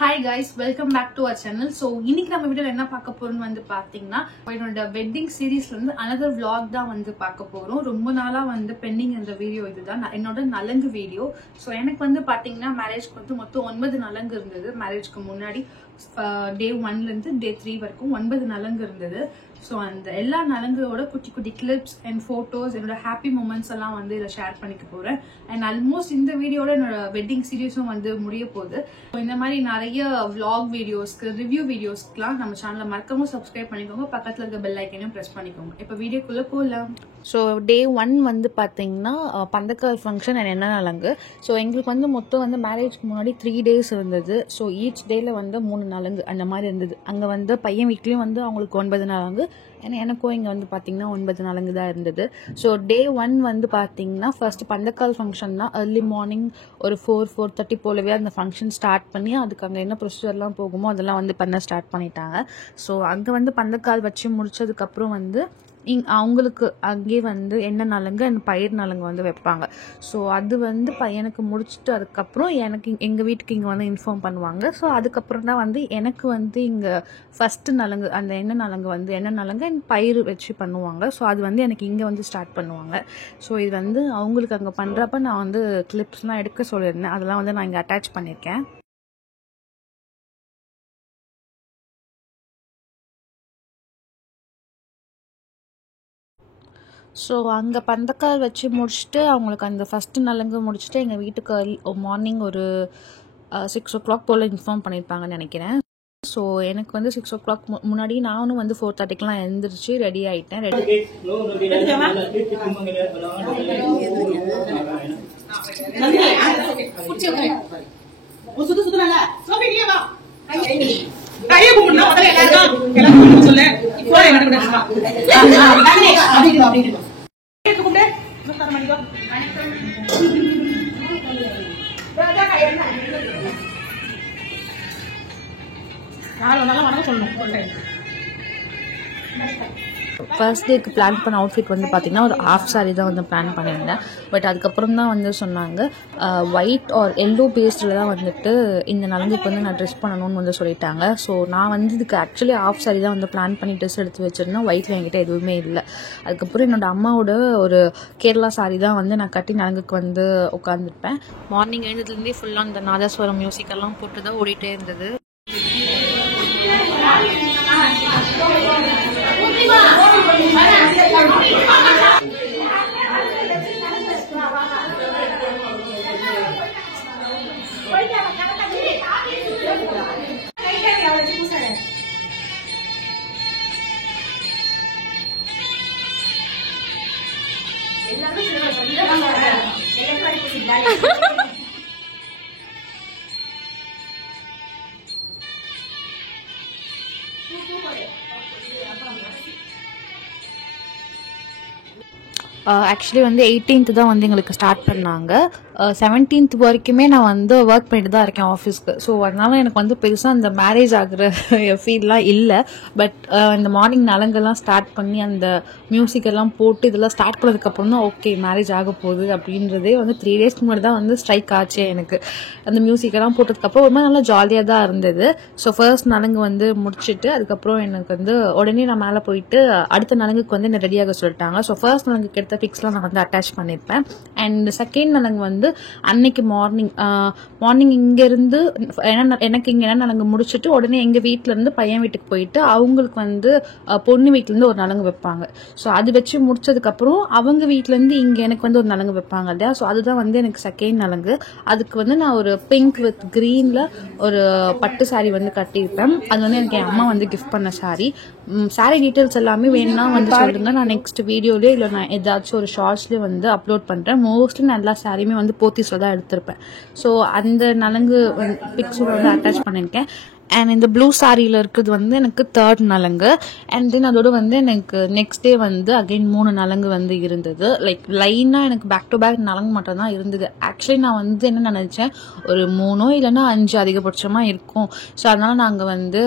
Hi guys, welcome back to our channel. So இன்னைக்கு நம்ம வீடியோல என்ன பார்க்க போறோம்னு வந்து பாத்தீங்கன்னா என்னோட வெட்டிங் சீரிஸ்ல இருந்து another vlog தான் வந்து பார்க்க போறோம். ரொம்ப நாளா வந்து பெண்டிங் இந்த வீடியோ இதுதான் என்னோட நலங்கு வீடியோ. சோ எனக்கு வந்து பாத்தீங்கன்னா மேரேஜ்க்கு வந்து மொத்தம் 9 நலங்கு இருந்தது. மேரேஜ்க்கு முன்னாடி டே 1ல இருந்து டே 3 வரைக்கும் 9 நலங்கு இருந்தது. சோ அந்த எல்லா நலங்கோட குட்டி குட்டி கிளிப்ஸ் அண்ட் போட்டோஸ் என்னோட ஹாப்பி மூமெண்ட்ஸ் எல்லாம் வந்து இதை ஷேர் பண்ணிக்க போறேன். அண்ட் ஆல்மோஸ்ட் இந்த வீடியோட என்னோட வெட்டிங் சீரிஸும் வந்து முடிய போகுது. இந்த மாதிரி நிறைய vlog வீடியோஸ்க்கு ரிவ்யூ வீடியோஸ்க்குலாம் நம்ம சேனலை மறக்காம சப்ஸ்கிரைப் பண்ணிக்கோங்க. பக்கத்துல இருக்க பெல் ஐக்கனையும் பிரஸ் பண்ணிக்கோங்க. இப்போ வீடியோக்குள்ள போகலாம். ஸோ டே 1 வந்து பார்த்தீங்கன்னா பந்தக்கால் ஃபங்க்ஷன் அண்ட் என்ன நலங்கு. ஸோ எங்களுக்கு வந்து மொத்தம் வந்து மேரேஜ்க்கு முன்னாடி 3 days இருந்தது. ஸோ ஈச் டேல வந்து 3 நலங்கு அந்த மாதிரி இருந்தது. அங்கே வந்து பையன் வீட்லேயும் வந்து அவங்களுக்கு 9 நலங்கு, ஏன்னா எனக்கும் இங்கே வந்து பார்த்தீங்கன்னா 9 நலங்கு தான் இருந்தது. ஸோ டே 1 வந்து பார்த்தீங்கன்னா ஃபர்ஸ்ட் பந்தக்கால் ஃபங்க்ஷன் தான். ஏர்லி மார்னிங் ஒரு 4:30 போலவே அந்த ஃபங்க்ஷன் ஸ்டார்ட் பண்ணி அதுக்கு அங்கே என்ன ப்ரொசீஜர்லாம் போகுமோ அதெல்லாம் வந்து பண்ண ஸ்டார்ட் பண்ணிட்டாங்க. ஸோ அங்கே வந்து பந்தக்கால் வச்சு முடிச்சதுக்கப்புறம் வந்து அவங்களுக்கு அங்கே வந்து என்ன நலங்கு அண்ட் பயிர் நலங்கு வந்து வைப்பாங்க. ஸோ அது வந்து பையனுக்கு முடிச்சுட்டு அதுக்கப்புறம் எனக்கு எங்கள் வீட்டுக்கு இங்கே வந்து இன்ஃபார்ம் பண்ணுவாங்க. ஸோ அதுக்கப்புறம் தான் வந்து எனக்கு வந்து இங்கே ஃபஸ்ட்டு நலங்கு அந்த என்ன நலங்கு அண்ட் பயிர் வச்சு பண்ணுவாங்க. ஸோ அது வந்து எனக்கு இங்கே வந்து ஸ்டார்ட் பண்ணுவாங்க. ஸோ இது வந்து அவங்களுக்கு அங்கே பண்ணுறப்ப நான் வந்து கிளிப்ஸ்லாம் எடுக்க சொல்லியிருந்தேன். அதெல்லாம் வந்து நான் இங்கே அட்டாச் பண்ணியிருக்கேன். ஸோ அங்கே பந்தக்கால் வச்சு முடிச்சுட்டு அவங்களுக்கு அந்த ஃபஸ்ட்டு நலங்கு முடிச்சுட்டு எங்கள் வீட்டுக்கு மார்னிங் ஒரு 6 o'clock போல் இன்ஃபார்ம் பண்ணியிருப்பாங்கன்னு நினைக்கிறேன். ஸோ எனக்கு வந்து 6 o'clock முன்னாடி நானும் வந்து 4:30க்குலாம் எழுந்திரிச்சு ரெடி ஆகிட்டேன். ஃபர்ஸ்ட் டேக்கு பிளான் பண்ண அவுட்ஃபிட் வந்து பார்த்தீங்கன்னா ஒரு ஆஃப் சாரி தான் வந்து பிளான் பண்ணியிருந்தேன். பட் அதுக்கப்புறம் தான் வந்து சொன்னாங்க ஒயிட் ஆர் எல்லோ பேஸ்டில் தான் வந்துட்டு இந்த நலங்குக்கு வந்து நான் ட்ரெஸ் பண்ணணும்னு வந்து சொல்லிட்டாங்க. ஸோ நான் வந்து இதுக்கு ஆக்சுவலி ஆஃப் சாரி தான் வந்து பிளான் பண்ணி ட்ரெஸ் எடுத்து வச்சிருந்தேன். ஒயிட்டில் என்கிட்ட எதுவுமே இல்லை. அதுக்கப்புறம் என்னோட அம்மாவோட ஒரு கேரளா சாரி தான் வந்து நான் கட்டி நலங்குக்கு வந்து உட்காந்துருப்பேன். மார்னிங் எழுந்ததுலேருந்தே ஃபுல்லாக இந்த நாதஸ்வரம் மியூசிக் எல்லாம் போட்டு தான் ஓடிட்டே இருந்தது. ஆக்சுவலி வந்து 18th தான் வந்து எங்களுக்கு ஸ்டார்ட் பண்ணாங்க. 17th வரைக்குமே நான் வந்து ஒர்க் பண்ணிட்டு தான் இருக்கேன் ஆஃபீஸ்க்கு. ஸோ அதனால எனக்கு வந்து பெருசாக அந்த மேரேஜ் ஆகிற ஃபீல்லாம் இல்லை. பட் இந்த மார்னிங் நலங்கெல்லாம் ஸ்டார்ட் பண்ணி அந்த மியூசிக் எல்லாம் போட்டு இதெல்லாம் ஸ்டார்ட் பண்ணதுக்கப்புறம் தான் ஓகே மேரேஜ் ஆக போகுது அப்படின்றதே வந்து 3 days முன்னாடி தான் வந்து ஸ்ட்ரைக் ஆச்சு எனக்கு. அந்த மியூசிக் எல்லாம் போட்டதுக்கப்புறம் ரொம்ப நல்லா ஜாலியாக தான் இருந்தது. ஸோ ஃபர்ஸ்ட் நலங்கு வந்து முடிச்சுட்டு அதுக்கப்புறம் எனக்கு வந்து உடனே நான் மேலே போயிட்டு அடுத்த நலங்குக்கு வந்து என்ன ரெடியாக சொல்லிட்டாங்க. ஸோ ஃபர்ஸ்ட் நலங்குக்கு எடுத்த பிக்ஸ்லாம் நான் வந்து அட்டாச் பண்ணியிருப்பேன். அண்ட் செகண்ட் நலங்கு வந்து அன்னைக்கு மார்னிங் இங்கேருந்து எனக்கு இங்கே என்ன நலங்கு முடிச்சுட்டு உடனே எங்கள் வீட்டிலேருந்து பையன் வீட்டுக்கு போயிட்டு அவங்களுக்கு வந்து பொண்ணு வீட்டிலேருந்து ஒரு நலங்கு வைப்பாங்க. ஸோ அது வச்சு முடிச்சதுக்கப்புறம் அவங்க வீட்டிலேருந்து இங்கே எனக்கு வந்து ஒரு நலங்கு வைப்பாங்க இல்லையா. ஸோ அதுதான் வந்து எனக்கு செகண்ட் நலங்கு. அதுக்கு வந்து நான் ஒரு பிங்க் வித் க்ரீனில் ஒரு பட்டு சாரி வந்து கட்டியிருப்பேன். அது வந்து எனக்கு என் அம்மா வந்து கிஃப்ட் பண்ண சாரி. சாரி டீட்டெயில்ஸ் எல்லாமே வேணும்னா வந்து சொல்லுங்க. நான் நெக்ஸ்ட் வீடியோலேயே இல்லை நான் ஏதாச்சும் ஒரு ஷார்ட்ஸ்லேயே வந்து அப்லோட் பண்ணுறேன். மோஸ்ட்லி நான் எல்லா சாரியுமே வந்து போத்தீஸில் தான் எடுத்திருப்பேன். ஸோ அந்த நலங்கு பிக்ஸோட வந்து அட்டாச் பண்ணியிருக்கேன். அண்ட் இந்த ப்ளூ சாரியில் இருக்கிறது வந்து எனக்கு 3rd நலங்கு. அண்ட் தென் அதோட வந்து எனக்கு நெக்ஸ்ட் டே வந்து அகைன் 3 நலங்கு வந்து இருந்தது. லைக் லைனாக எனக்கு பேக் டு பேக் நலங்கு மட்டும் தான் இருந்தது. ஆக்சுவலி நான் வந்து என்ன நினச்சேன், ஒரு 3 இல்லைன்னா 5 அதிகபட்சமாக இருக்கும். ஸோ அதனால் நாங்கள் வந்து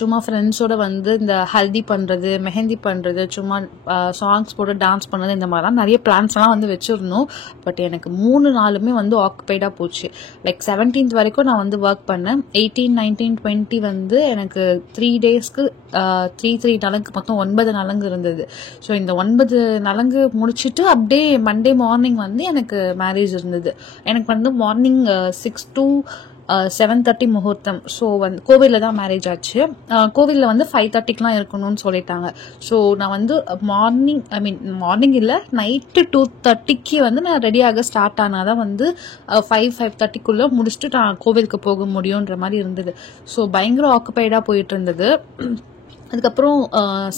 சும்மா ஃப்ரெண்ட்ஸோட வந்து இந்த ஹல்தி பண்ணுறது, மெஹந்தி பண்ணுறது, சும்மா சாங்ஸ் போட்டு டான்ஸ் பண்ணுறது, இந்த மாதிரிலாம் நிறைய பிளான்ஸ்லாம் வந்து வச்சுருந்தோம். பட் எனக்கு 3 நாளுமே வந்து ஆக்குபைடாக போச்சு. லைக் 17th வரைக்கும் நான் வந்து ஒர்க் பண்ணேன். 18, 19, 20 வந்து எனக்கு 3 டேஸ்க்கு 3 நலங்கு, மொத்தம் 9 நலங்கு இருந்தது. ஸோ இந்த 9 நலங்கு முடிச்சுட்டு அப்படியே மண்டே மார்னிங் வந்து எனக்கு மேரேஜ் இருந்தது. எனக்கு வந்து மார்னிங் 6 to 7:30 முகூர்த்தம். ஸோ வந்து கோவிலில் தான் மேரேஜ் ஆச்சு. கோவிலில் வந்து 5:30க்குலாம் இருக்கணும்னு சொல்லிட்டாங்க. ஸோ நான் வந்து மார்னிங் இல்லை, நைட்டு 2:30க்கு வந்து நான் ரெடியாக ஸ்டார்ட் ஆனால் தான் வந்து 5:30க்குள்ளே முடிச்சுட்டு நான் கோவிலுக்கு போக முடியுன்ற மாதிரி இருந்தது. ஸோ பயங்கர ஆக்குபைடாக போயிட்டு இருந்தது. அதுக்கப்புறம்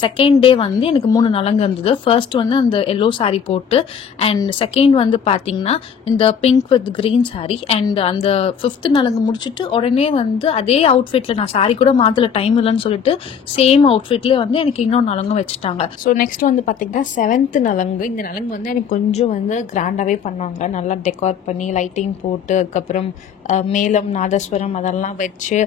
செகண்ட் டே வந்து எனக்கு 3 நலங்கு இருந்தது. ஃபர்ஸ்ட் வந்து அந்த எல்லோ சாரீ போட்டு, அண்ட் செகண்ட் வந்து பார்த்தீங்கன்னா இந்த pink with green sari, and அந்த 5th நலங்கு முடிச்சுட்டு உடனே வந்து அதே அவுட்ஃபிட்டில், நான் சாரீ கூட மாற்றல, டைம் இல்லைன்னு சொல்லிட்டு சேம் அவுட்ஃபிட்லேயே வந்து எனக்கு இன்னொரு நலங்கும் வச்சுட்டாங்க. ஸோ நெக்ஸ்ட் வந்து பார்த்தீங்கன்னா 7th நலங்கு. இந்த நலங்கு வந்து எனக்கு கொஞ்சம் வந்து கிராண்டாகவே பண்ணாங்க. நல்லா டெக்கார் பண்ணி லைட்டிங் போட்டு, அதுக்கப்புறம் மேளம், நாதஸ்வரம் அதெல்லாம் வச்சு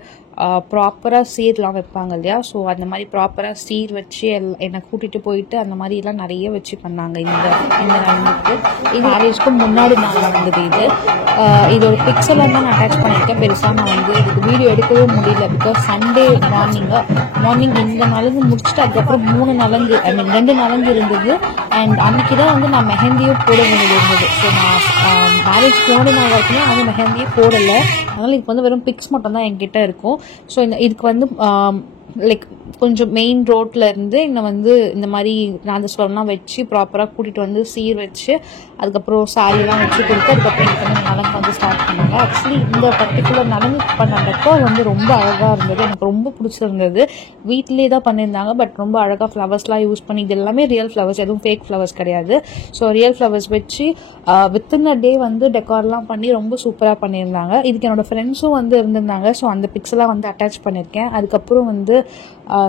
ப்ராப்பராக சீர்லாம் வைப்பாங்க இல்லையா. ஸோ அந்த மாதிரி ப்ராப்பராக சீர் வச்சு என்னை கூட்டிகிட்டு போயிட்டு அந்த மாதிரிலாம் நிறைய வச்சு பண்ணாங்க. இந்த நலங்குக்கு இது மேரேஜ்க்கு முன்னாடி நாள் நடந்தது. இதோட பிக்ஸ் எல்லாம் தான் நான் அட்டாச் பண்ணியிருக்கேன். பெருசாக நான் வந்து இதுக்கு வீடியோ எடுக்கவே முடியல. பிகாஸ் சண்டே மார்னிங் இந்த நலங்கு முடிச்சுட்டு அதுக்கப்புறம் 3 நலங்கு, 2 நலங்கு இருந்தது. அண்ட் அன்றைக்கி தான் வந்து நான் மெஹந்தியும் போட வேண்டியது இருந்தது. ஸோ நான் மேரேஜ் போன நாள் வரைக்குமே வந்து மெஹந்தியே போடலை. அதனால் இப்போ வந்து வெறும் பிக்ஸ் மட்டும் தான் என்கிட்ட இருக்கும். ஸோ இதுக்கு வந்து லைக் கொஞ்சம் மெயின் ரோட்டில் இருந்து என்னை வந்து இந்த மாதிரி நாதஸ்வரம்லாம் வச்சு ப்ராப்பராக கூட்டிகிட்டு வந்து சீர் வச்சு, அதுக்கப்புறம் சாரியெல்லாம் வச்சு கொடுத்து, அதுக்கப்புறம் எனக்கு வந்து நலங்கு வந்து ஸ்டார்ட் பண்ணாங்க. ஆக்சுவலி இந்த பர்டிகுலர் நலங்கு பண்ணப்போ வந்து ரொம்ப அழகாக இருந்தது. எனக்கு ரொம்ப பிடிச்சிருந்தது. வீட்டிலே தான் பண்ணியிருந்தாங்க. பட் ரொம்ப அழகாக ஃப்ளவர்ஸ்லாம் யூஸ் பண்ணி, இது எல்லாமே ரியல் ஃப்ளவர்ஸ், எதுவும் ஃபேக் ஃப்ளவர்ஸ் கிடையாது. ஸோ ரியல் ஃப்ளவர்ஸ் வச்சு வித்தின் அ டே வந்து டெக்கார்லாம் பண்ணி ரொம்ப சூப்பராக பண்ணியிருந்தாங்க. இதுக்கு என்னோடய ஃப்ரெண்ட்ஸும் வந்து இருந்திருந்தாங்க. ஸோ அந்த பிக்ஸ்லாம் வந்து அட்டாச் பண்ணியிருக்கேன். அதுக்கப்புறம் வந்து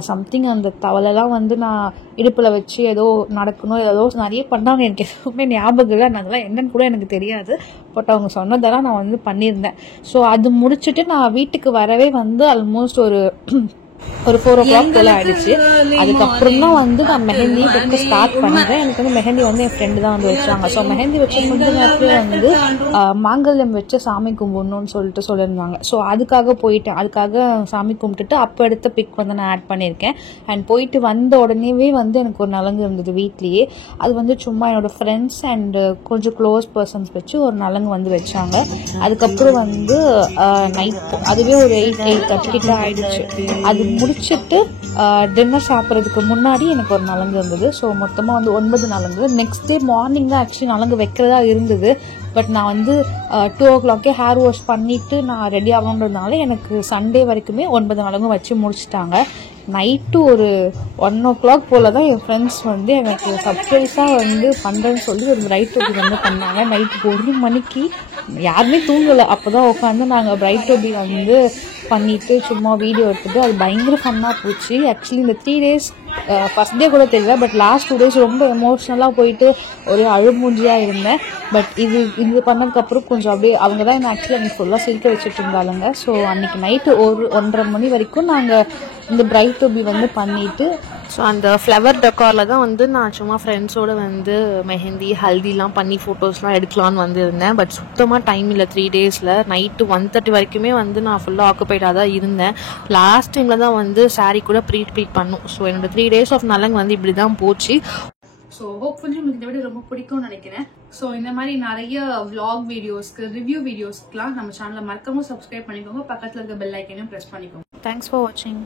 சம்திங் அந்த தவளைலாம் வந்து நான் இடுப்பில் வச்சு ஏதோ நடக்கணும், ஏதோ நிறைய பண்ணாங்க. எனக்கு எதுவுமே ஞாபகம் இல்லை. அதெல்லாம் என்னன்னு கூட எனக்கு தெரியாது. பட் அவங்க சொன்னதெல்லாம் நான் வந்து பண்ணியிருந்தேன். ஸோ அது முடிச்சுட்டு நான் வீட்டுக்கு வரவே வந்து ஆல்மோஸ்ட் ஒரு 4 o'clock போல ஆயிடுச்சு. அதுக்கப்புறம் தான் வந்து நான் மெஹந்தி வைக்க ஸ்டார்ட் பண்ணுறேன். எனக்கு வந்து மெஹந்தி வந்து என் ஃப்ரெண்டு தான் வந்து வச்சாங்க. ஸோ மெஹந்தி வச்ச கொஞ்ச நேரத்தில் வந்து மாங்கல்யம் வச்சு சாமி கும்பிடணும்னு சொல்லியிருந்தாங்க. ஸோ அதுக்காக போயிட்டேன். அதுக்காக சாமி கும்பிட்டுட்டு அப்போ எடுத்த பிக் வந்து நான் ஆட் பண்ணியிருக்கேன். அண்ட் போயிட்டு வந்த உடனேவே வந்து எனக்கு ஒரு நலங்கு இருந்தது வீட்லேயே. அது வந்து சும்மா என்னோடய ஃப்ரெண்ட்ஸ் அண்ட் கொஞ்சம் க்ளோஸ் பர்சன்ஸ் வச்சு ஒரு நலங்கு வந்து வச்சாங்க. அதுக்கப்புறம் வந்து நைட் அதுவே ஒரு 8:30 கிட்ட ஆயிடுச்சு. அது முடிச்சுட்டு டின்னர் சாப்பிட்றதுக்கு முன்னாடி எனக்கு ஒரு நலங்கு இருந்தது. ஸோ மொத்தமாக வந்து 9 நலங்கு. நெக்ஸ்ட் டே மார்னிங் தான் ஆக்சுவலி நலங்கு வைக்கிறதா இருந்தது. பட் நான் வந்து 2 o'clock ஹேர் வாஷ் பண்ணிவிட்டு நான் ரெடி ஆகணுன்றதுனால எனக்கு சண்டே வரைக்குமே 9 நலங்கும் வச்சு முடிச்சுட்டாங்க. நைட்டு ஒரு 1 o'clock போல் தான் என் ஃப்ரெண்ட்ஸ் வந்து எனக்கு சர்ப்ரைஸாக வந்து பண்ணுறேன்னு சொல்லி ஒரு பிரைட் டோபி வந்து பண்ணாங்க. நைட்டு 1 மணிக்கு யாருமே தூங்கலை. அப்போ தான் உட்காந்து நாங்கள் பிரைட் டோபி வந்து பண்ணிவிட்டு சும்மா வீடியோ எடுத்துகிட்டு அது பயங்கர ஃபன்னாக போச்சு. ஆக்சுவலி இந்த 3 days ஃபஸ்ட் டே கூட தெரியல. பட் லாஸ்ட் 2 days ரொம்ப எமோஷ்னலாக போயிட்டு ஒரு அழுமூஞ்சியாக இருந்தேன். பட் இது பண்ணதுக்கப்புறம் கொஞ்சம் அப்படியே அவங்க தான் என்ன ஆக்சுவலி எனக்கு ஃபுல்லாக சிரிக்க வச்சுட்டு இருந்தாலுங்க. ஸோ அன்றைக்கி நைட்டு 1:30 மணி வரைக்கும் நாங்கள் இந்த பிரைட் டோபி வந்து பண்ணிவிட்டு, ஸோ அந்த ஃப்ளவர் டெக்காரில் தான் வந்து நான் சும்மா ஃப்ரெண்ட்ஸோடு வந்து மெஹந்தி ஹல்திலாம் பண்ணி ஃபோட்டோஸ்லாம் எடுக்கலான்னு வந்து இருந்தேன். பட் சுத்தமாக டைம் இல்லை. 3 daysல நைட்டு 1:30 வரைக்குமே வந்து நான் ஃபுல்லாக ஆக்குபைடாக தான் இருந்தேன். லாஸ்ட் டைமில் தான் வந்து சாரீ கூட ப்ரீட் பண்ணும். ஸோ என்னோடய 3 days ஆஃப் நலங்கு வந்து இப்படி தான் போச்சு. ஸோ ஹோப்ஃபுல்லி உங்களுக்கு இந்த வீடியோ ரொம்ப பிடிக்கும்னு நினைக்கிறேன். ஸோ இந்த மாதிரி நிறைய vlog வீடியோஸ்க்கு, ரிவ்யூ வீடியோஸ்க்குலாம் நம்ம சேனலை மறக்காம சப்ஸ்கிரைப் பண்ணிக்கோங்க. பக்கத்தில் இருக்க பெல் ஐக்கனையும் ப்ரெஸ் பண்ணிக்கோங்க. தேங்க்ஸ் ஃபார் வாட்சிங்.